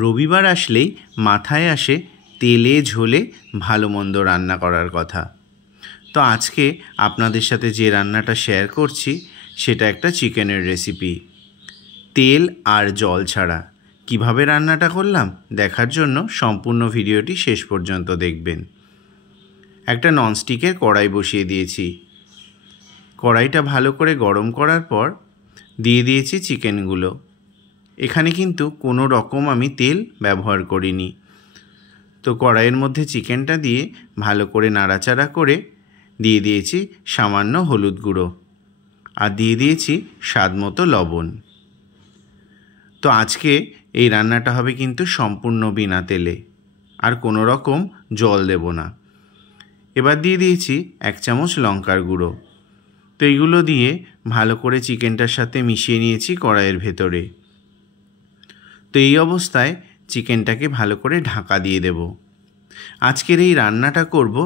রবিবার আসলেই মাথায় আসে তেলে ঝোলে ভালো মন্দ রান্না করার কথা। তো আজকে আপনাদের সাথে যে রান্নাটা শেয়ার করছি সেটা একটা চিকেনের রেসিপি। তেল আর জল ছাড়া কিভাবে রান্নাটা করলাম দেখার জন্য সম্পূর্ণ ভিডিওটি শেষ পর্যন্ত দেখবেন। একটা ননস্টিকের কড়াই বসিয়ে দিয়েছি। কড়াইটা ভালো করে গরম করার পর দিয়ে দিয়েছি চিকেনগুলো। এখানে কিন্তু কোনো রকম আমি তেল ব্যবহার করিনি। তো কড়াইয়ের মধ্যে চিকেনটা দিয়ে ভালো করে নাড়াচাড়া করে দিয়ে দিয়েছি সামান্য হলুদ গুঁড়ো আর দিয়ে দিয়েছি স্বাদ মতো লবণ। তো আজকে এই রান্নাটা হবে কিন্তু সম্পূর্ণ বিনা তেলে, আর কোনো রকম জল দেব না। এবার দিয়ে দিয়েছি 1 চামচ লঙ্কার গুঁড়ো। তো এইগুলো দিয়ে ভালো করে চিকেনটার সাথে মিশিয়ে নিয়েছি কড়াইয়ের ভেতরে। তো এই অবস্থায় চিকেনটাকে ভালো করে ঢাকা দিয়ে দেব। আজকের এই রান্নাটা করব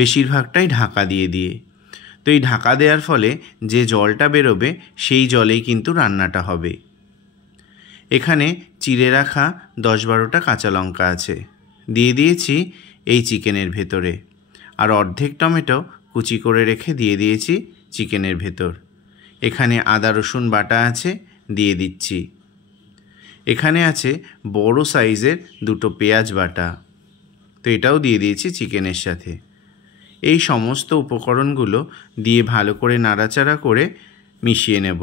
বেশিরভাগটাই ঢাকা দিয়ে। তো এই ঢাকা দেওয়ার ফলে যে জলটা বেরোবে সেই জলেই কিন্তু রান্নাটা হবে। এখানে চিড়ে রাখা 10-12টা কাঁচা লঙ্কা আছে, দিয়ে দিয়েছি এই চিকেনের ভেতরে। আর অর্ধেক টমেটো কুচি করে রেখে দিয়ে দিয়েছি চিকেনের ভেতর। এখানে আদা রসুন বাটা আছে, দিয়ে দিচ্ছি। এখানে আছে বড় সাইজের 2টো পেঁয়াজ বাটা, তো এটাও দিয়ে দিয়েছি চিকেনের সাথে। এই সমস্ত উপকরণগুলো দিয়ে ভালো করে নাড়াচাড়া করে মিশিয়ে নেব।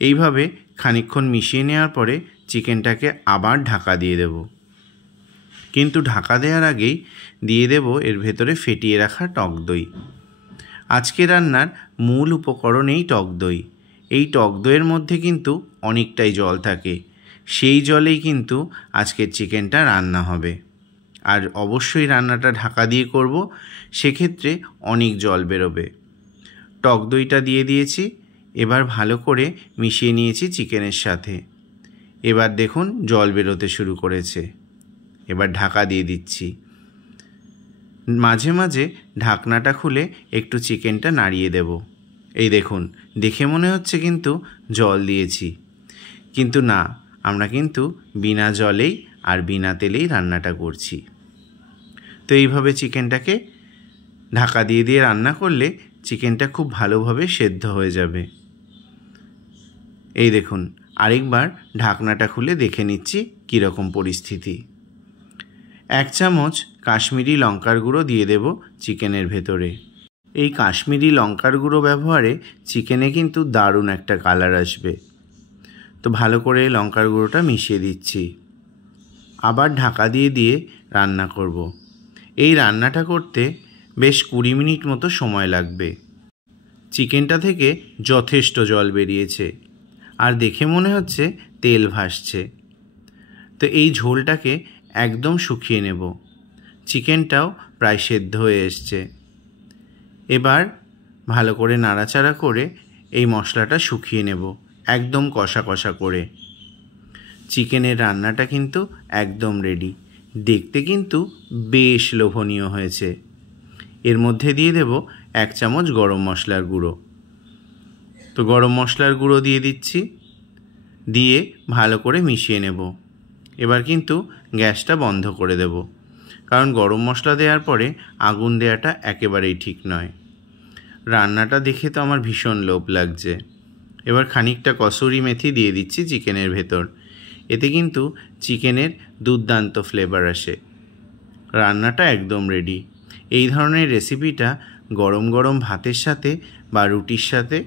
এইভাবে খানিকক্ষণ মিশিয়ে নেওয়ার পরে চিকেনটাকে আবার ঢাকা দিয়ে দেব। কিন্তু ঢাকা দেওয়ার আগেই দিয়ে দেব এর ভেতরে ফেটিয়ে রাখা টক দই। আজকে রান্নার মূল উপকরণ এই টক দই। এই টক দইয়ের মধ্যে কিন্তু অনেকটাই জল থাকে, সেই জলেই কিন্তু আজকের চিকেনটা রান্না হবে। আর অবশ্যই রান্নাটা ঢাকা দিয়ে করব, সেক্ষেত্রে অনেক জল বেরোবে। টক দইটা দিয়ে দিয়েছি, এবার ভালো করে মিশিয়ে নিয়েছি চিকেনের সাথে। এবার দেখুন জল বেরোতে শুরু করেছে। এবার ঢাকা দিয়ে দিচ্ছি। মাঝে মাঝে ঢাকনাটা খুলে একটু চিকেনটা নাড়িয়ে দেব। এই দেখুন, দেখে মনে হচ্ছে কিন্তু জল দিয়েছি, কিন্তু না, আমরা কিন্তু বিনা জলেই আর বিনা তেলেই রান্নাটা করছি। তো এইভাবে চিকেনটাকে ঢাকা দিয়ে রান্না করলে চিকেনটা খুব ভালোভাবে সেদ্ধ হয়ে যাবে। এই দেখুন, আরেকবার ঢাকনাটা খুলে দেখে নিচ্ছি কীরকম পরিস্থিতি। 1 চামচ কাশ্মীরি লঙ্কার গুঁড়ো দিয়ে দেব চিকেনের ভেতরে। এই কাশ্মীরি লঙ্কার গুঁড়ো ব্যবহারে চিকেনে কিন্তু দারুণ একটা কালার আসবে। তো ভালো করে লঙ্কার গুঁড়োটা মিশিয়ে দিচ্ছি। আবার ঢাকা দিয়ে রান্না করব। এই রান্নাটা করতে বেশ 20 মিনিট মতো সময় লাগবে। চিকেনটা থেকে যথেষ্ট জল বেরিয়েছে, আর দেখে মনে হচ্ছে তেল ভাসছে। তো এই ঝোলটাকে একদম শুকিয়ে নেব। চিকেনটাও প্রায় সেদ্ধ হয়ে এসছে। এবার ভালো করে নাড়াচাড়া করে এই মশলাটা শুকিয়ে নেব, একদম কষা কষা করে। চিকেনের রান্নাটা কিন্তু একদম রেডি। দেখতে কিন্তু বেশ লোভনীয় হয়েছে। এর মধ্যে দিয়ে দেব 1 চামচ গরম মশলার গুঁড়ো। তো গরম মশলার গুঁড়ো দিয়ে দিচ্ছি, দিয়ে ভালো করে মিশিয়ে নেব। এবার কিন্তু গ্যাসটা বন্ধ করে দেব, কারণ গরম মশলা দেওয়ার পরে আগুন দেওয়াটা একেবারেই ঠিক নয়। রান্নাটা দেখে তো আমার ভীষণ লোভ লাগছে। এবার খানিকটা কসুরি মেথি দিয়ে দিচ্ছি চিকেনের ভেতর। এতে কিন্তু চিকেনের দুর্দান্ত ফ্লেভার আসে। রান্নাটা একদম রেডি। এই ধরনের রেসিপিটা গরম গরম ভাতের সাথে বা রুটির সাথে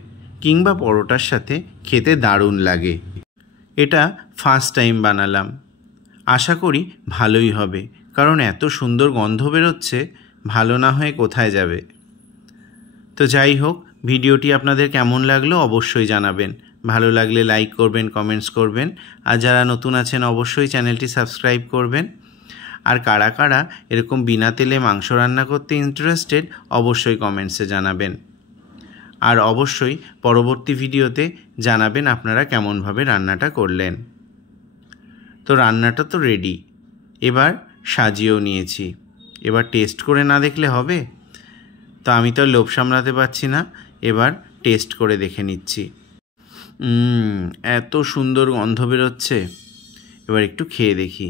কিংবা পরোটার সাথে খেতে দারুণ লাগে। এটা ফার্স্ট টাইম বানালাম, আশা করি ভালোই হবে, কারণ এত সুন্দর গন্ধ বেরোচ্ছে, ভালো না হয়ে কোথায় যাবে। তো যাই হোক, ভিডিওটি আপনাদের কেমন লাগলো অবশ্যই জানাবেন। ভালো লাগলে লাইক করবেন, কমেন্টস করবেন, আর যারা নতুন আছেন অবশ্যই চ্যানেলটি সাবস্ক্রাইব করবেন। আর কারা কারা এরকম বিনা তেলে মাংস রান্না করতে ইন্টারেস্টেড অবশ্যই কমেন্টসে জানাবেন। আর অবশ্যই পরবর্তী ভিডিওতে জানাবেন আপনারা কেমনভাবে রান্নাটা করলেন। তো রান্নাটা তো রেডি, এবার সাজিয়েও নিয়েছি। এবার টেস্ট করে না দেখলে হবে? তো আমি তো লোভ সামলাতে পারছি না, এবার টেস্ট করে দেখে নিচ্ছি। এত সুন্দর গন্ধ বেরোচ্ছে। এবার একটু খেয়ে দেখি।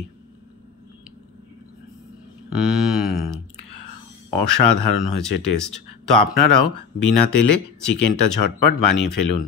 অসাধারণ হয়েছে টেস্ট। তো আপনারাও বিনা তেলে চিকেনটা ঝটপট বানিয়ে ফেলুন।